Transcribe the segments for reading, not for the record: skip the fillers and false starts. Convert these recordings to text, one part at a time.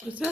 বুঝছো?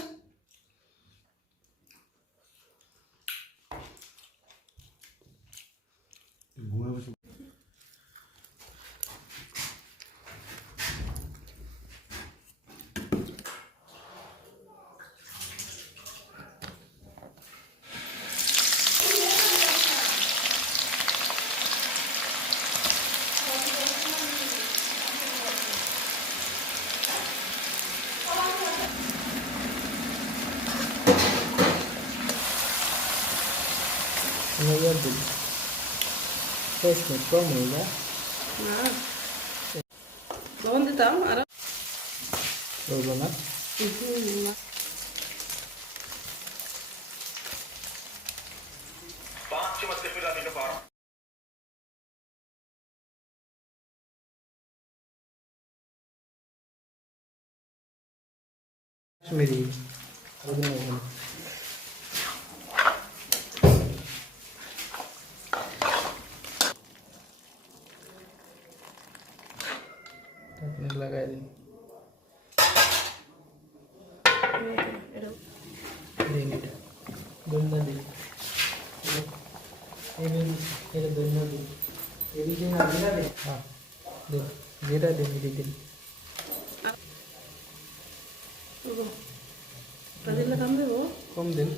কম হয়ে যায় না লবণ দিতাম আর বলবো না কাশ্মীরি লাগাই দিন ধন্যা দিন এটা ধন্যা দিন এদিকে না জিরা দিন হ্যাঁ দিন জিরা দিন এদিকে দিন দিলে কাম দেবো কম দিন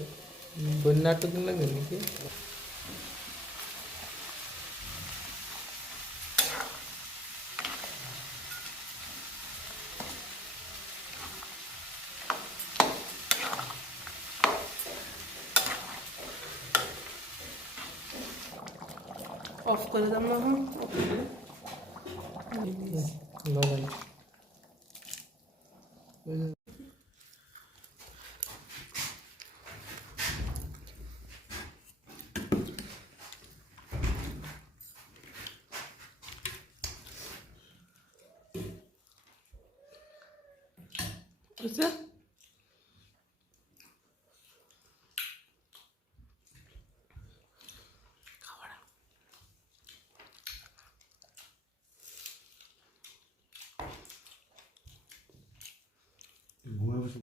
ধন্যাটা দিন লাগবে নাকি অফ করে দাম না হ্যাঁ অফ করে লবণ বুঝছো?